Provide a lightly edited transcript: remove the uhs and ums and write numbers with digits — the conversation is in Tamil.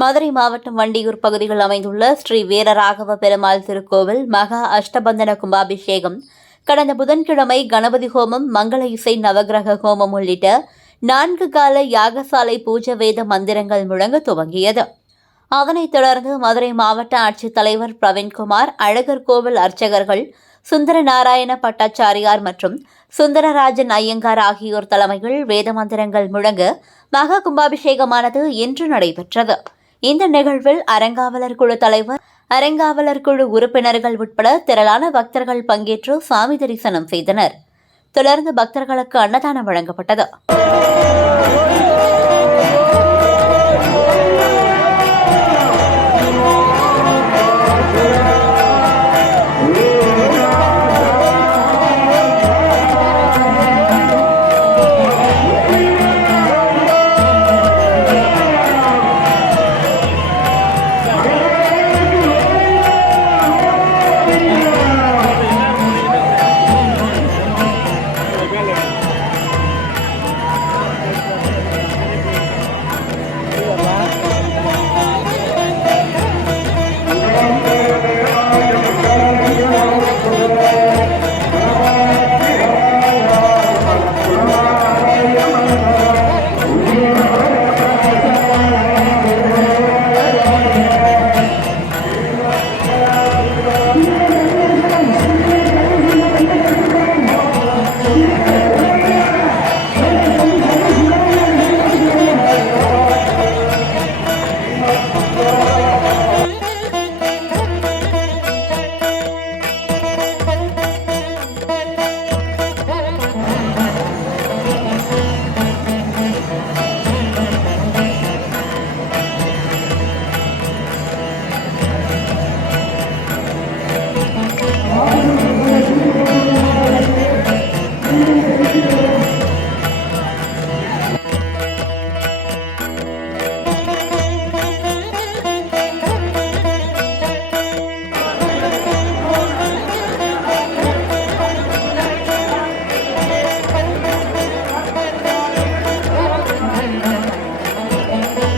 மதுரை மாவட்டம் வண்டியூர் பகுதியில் அமைந்துள்ள ஸ்ரீ வீரராகவ பெருமாள் திருக்கோவில் மகா அஷ்டபந்தன கும்பாபிஷேகம் கடந்த புதன்கிழமை கணபதி ஹோமம், மங்கள இசை, நவகிரக ஹோமம் உள்ளிட்ட 4 கால யாகசாலை பூஜை வேத மந்திரங்கள் முழங்க துவங்கியது. அதனைத் தொடர்ந்து மதுரை மாவட்ட ஆட்சித்தலைவர் பிரவீன்குமார், அழகர் கோவில் அர்ச்சகர்கள் சுந்தர நாராயண பட்டாச்சாரியார் மற்றும் சுந்தரராஜன் ஐயங்கார் ஆகியோர் தலைமையில் வேத மந்திரங்கள் முழங்க மகா கும்பாபிஷேகமானது இன்று நடைபெற்றது. இந்த நிகழ்வில் அறங்காவலர் குழு தலைவர், அறங்காவலர் குழு உறுப்பினர்கள் உட்பட திரளான பக்தர்கள் பங்கேற்று சாமி தரிசனம் செய்தனர். தொடர்ந்து பக்தர்களுக்கு அன்னதானம் வழங்கப்பட்டது.